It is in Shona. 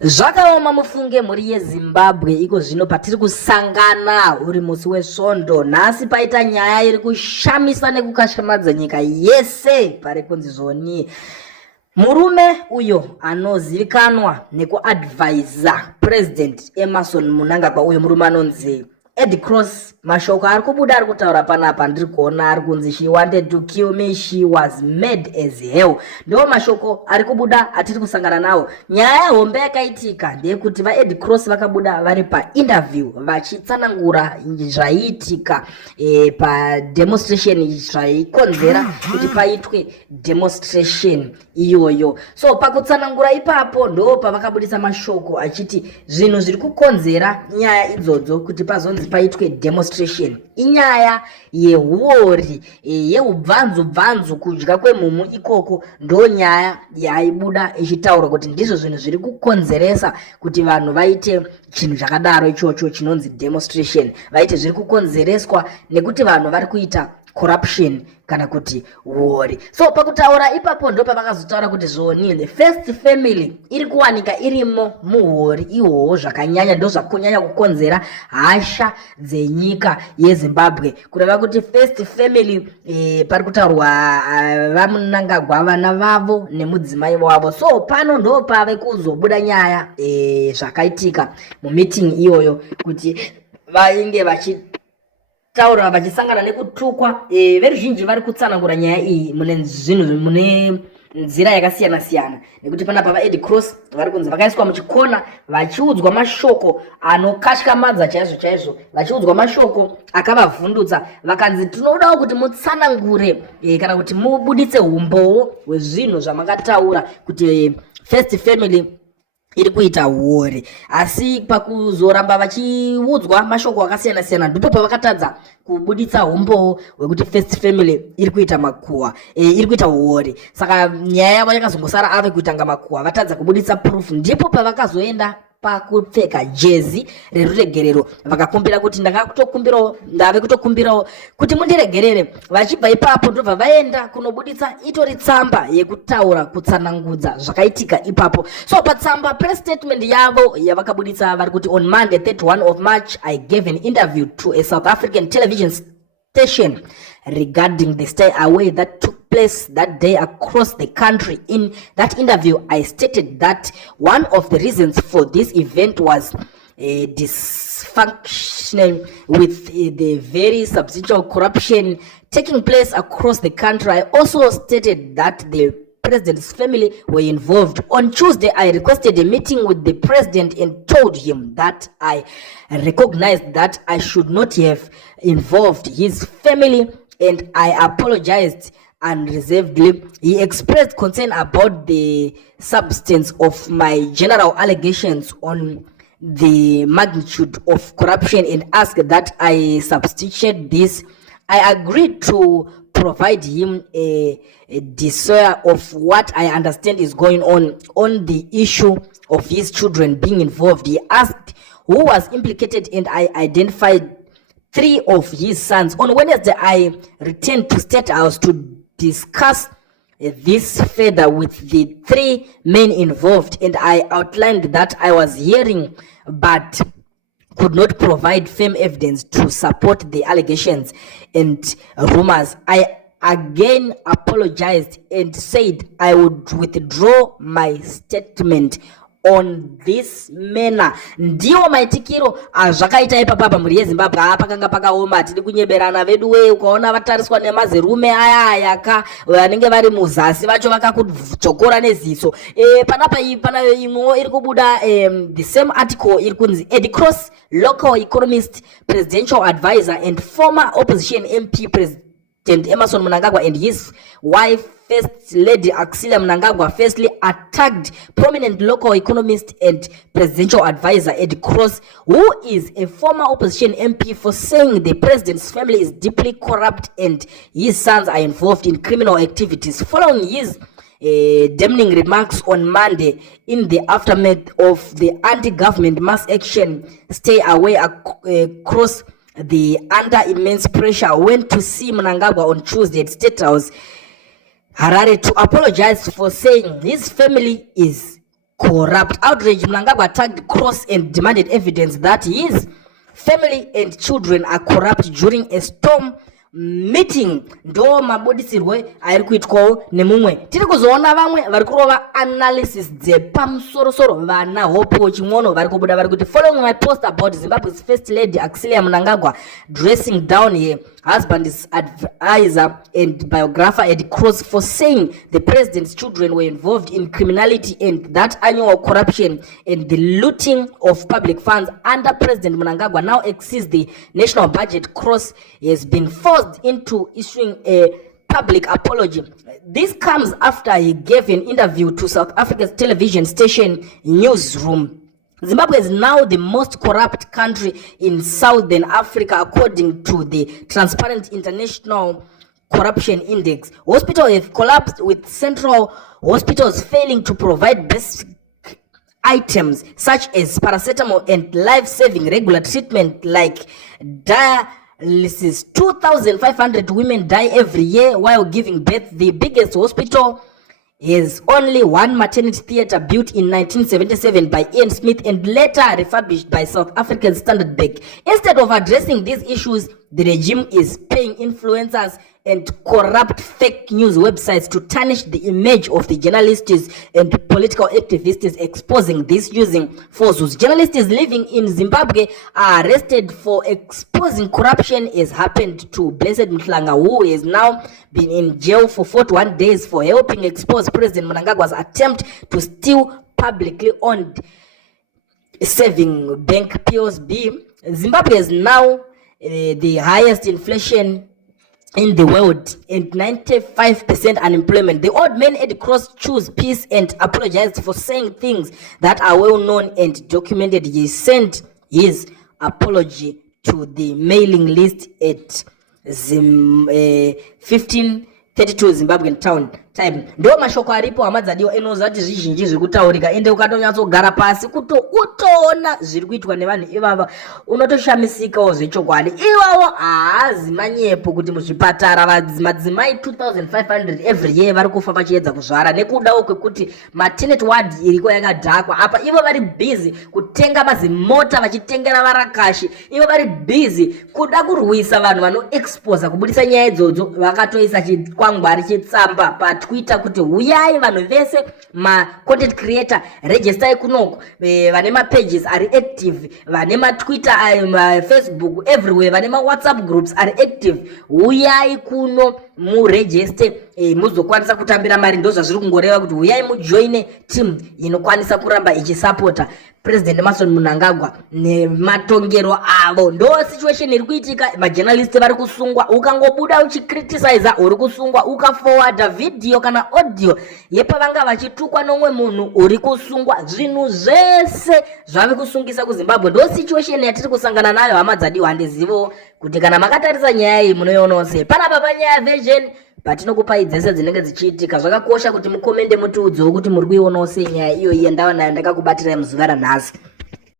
Zvakaoma mufunge muri yeZimbabwe iko zvino patiri kusangana uri musi wesvondo. Nhasi paita nyaya iri kushamisa nekukashamadza nyika yese pari kunzi zvoni. Murume uyo anozivikanwa nekuadvisa President Emerson Mnangagwa, uyo murume anonzi Ed Cross, mashoko ari kubuda ari kutaura panapa ndiri kuona ari kunzi she wanted to kill me, she was mad as hell. Ndo mashoko ari kubuda atiri kusangana nawo. Nyaya hombe yakaitika ndeyekuti vaEd Cross vakabuda vari painterview vachitsanangura zvaiitika pademonstration zvaikonzera kuti paitwe demonstration iyoyo. So pakutsanangura ipapo ndo pavakabudisa mashoko achiti zvinhu zviri kukonzera nyaya idzodzo kuti pazonzi paitwe demonstration inyaya yehuori, yeubvanzu kudya kwemhumu ikoko. Ndo nyaya yaibuda ichitaura kuti ndizvo zvinhu zviri kukonzeresa kuti vanhu vaite chinhu chakadaro ichocho chinonzi demonstration. Vaite zviri kukonzereswa nekuti vanhu vari kuita corruption kana kuti huori. So pakutaura ipapo ndo pavakazotaura kuti zvoni the first family iri kuwanika irimo muhuori ihwohwo zvakanyanya, ndo zvakunyanya kukonzera hasha dzenyika yeZimbabwe. Kureva kuti first family pari kutaurwa vaMnangagwa, vana vavo nemudzimai wavo. So pano ndo pave kuzobuda nyaya zvakaitika mumeeting iyoyo kuti vainge taura vachisangana nekutukwa. Veruzhinji vari kutsanangura nyaya iyi mune nzira yakasiyana-siyana, nekuti panapa vaEd Cross vari kunzi vakaiswa muchikona vachiudzwa mashoko anokatyamadza chaizvo, vachiudzwa mashoko akavavhundutsa. Vakanzi tinodawo kuti mutsanangure kana kuti mubuditse umboo hwezvinhu zvamakataura kuti first family iri kuita huori. Asi pakuzoramba vachiudzwa mashoko akasiyana-siyana ndipo pavakatadza kubuditsa umboo hwekuti first family iri kuita makuhwa, iri kuita huori. Saka nyaya yavo yakazongosara ave kuitanga makuhwa, vatadza kubuditsa proof. Ndipo pavakazoenda pakupfeka jezi reruregerero vakakumbira kuti ndave kutokumbirawo kuti mundiregerere. Vachibva ipapo ndobva vaenda kunobuditsa itori tsamba yekutaura kutsanangudza zvakaitika ipapo. So patsamba press statement yavo yavakabuditsa vari kuti on Monday 31 of March I gave an interview to a South African television station regarding the stay away that took place that day across the country. In that interview, I stated that one of the reasons for this event was dysfunction with the very substantial corruption taking place across the country. I also stated that the president's family were involved. On Tuesday, I requested a meeting with the president and told him that I recognized that I should not have involved his family, and I apologized unreservedly. He expressed concern about the substance of my general allegations on the magnitude of corruption and asked that I substantiate this. I agreed to provide him a dossier of what I understand is going on the issue of his children being involved. He asked who was implicated and I identified 3 of his sons. On Wednesday, I returned to State House to discuss this further with the 3 men involved, and I outlined that I was hearing but could not provide firm evidence to support the allegations and rumors. I again apologized and said I would withdraw my statement on this manner. Ndiwo maitikiro zvakaita ipapa muri yeZimbabwe. Pakanga pakaoma, tiri kunyeberana vedu we, ukaona vatariswa nemazerume aya vanenge vari muzasi vacho vakakudzokora neziso. Panapa pana imwe iri kubuda the same article iri kunzi Ed Cross, local economist, presidential advisor and former opposition MP President Emerson Mnangagwa and his wife First Lady Auxilia Mnangagwa firstly attacked prominent local economist and presidential advisor Ed Cross, who is a former opposition MP, for saying the president's family is deeply corrupt and his sons are involved in criminal activities. Following his damning remarks on Monday in the aftermath of the anti-government mass action stay away across the under immense pressure, went to see Mnangagwa on Tuesday at State House, Harare, to apologize for saying his family is corrupt. Outrage, Mnangagwa tagged Cross and demanded evidence that his family and children are corrupt during a storm meeting. Ndo mabodisirwe ari kuitwawo nemumwe. Tiri kuzoona vamwe vari kurova analysis dzepamusoro-soro vana hopo chimwono vari kubuda vari kuti following my post about Zimbabwe's first lady Auxilia Mnangagwa dressing down her husband's advisor and biographer at Cross for saying the president's children were involved in criminality and that annual corruption and the looting of public funds under President Mnangagwa now exceeds the national budget. Cross has been forced into issuing a public apology. This comes after he gave an interview to South Africa's television station Newsroom. Zimbabwe is now the most corrupt country in Southern Africa according to the Transparent International Corruption Index. Hospitals have collapsed with central hospitals failing to provide basic items such as paracetamol and life-saving regular treatment like dialysis. 2,500 women die every year while giving birth. The biggest hospital is only one maternity theater built in 1977 by Ian Smith and later refurbished by South African Standard Bank. Instead of addressing these issues, the regime is paying influencers and corrupt fake news websites to tarnish the image of the journalists and political activists, exposing this using falsehoods. Journalists living in Zimbabwe are arrested for exposing corruption, as happened to Blessed Mhlanga, who has now been in jail for 41 days for helping expose President Mnangagwa's attempt to steal publicly owned saving bank POSB. Zimbabwe is now the highest inflation in the world and 95% unemployment. The old man at Cross chose peace and apologized for saying things that are well known and documented. He sent his apology to the mailing list at 1532 Zimbabwean town time. Ndo mashoko aripo amadzadiwa enozati zvizhinji zvekutaurika ende ukatonyatso pasi utoona zviri kuitwa nevanhu ivava unotoshamisikawo zvechokwadi. Iwawo haazimanyepo kuti muzvipatara madzimai 2,500 every year vari kufa vachiedza kuzvara nekudawo kwekuti maternity ward iriko yakadhakwa. Apa ivo vari busy kutenga mazimota vachitengera varakashi. Ivo vari busy kuda kurwisa vanhu vanoexposa kubudisa nyaya idzodzo. Vakatoisa chikwangwari chetsamba paTwitter kuti huyai vanhu vese ma content creator register kunoko vane ma pages are active, vane ma Twitter ma Facebook everywhere, vane ma WhatsApp groups are active. Huyai kuno mu register muzokwanisa kutambira mari. Ndo zvazviri kungoreva kuti huyai mu join team inokwanisa kuramba ichisupporta President Mnangagwa nematongero avo. Ndo situation iri kuitika. Majournalists vari kusungwa, ukangobuda uchicriticize uri kusungwa, ukaforwarda video kana audio yepavanga vachitukwa nomwe munhu uri kusungwa. Zvinhu zvese zvave kusungisa kuZimbabwe. Ndo situation yatiri kusangana nayo hama dzadiwa. Handizivo kuti kana makatarisa nyaya iyi munoiona sei. Panapa panyaya version patinokupai dzese dzinenge dzichiitika. Zvakakosha kuti mukomende mutiudzewo kuti muri kuiona sei nyaya iyo ndakakubatira muzuva ranhasi.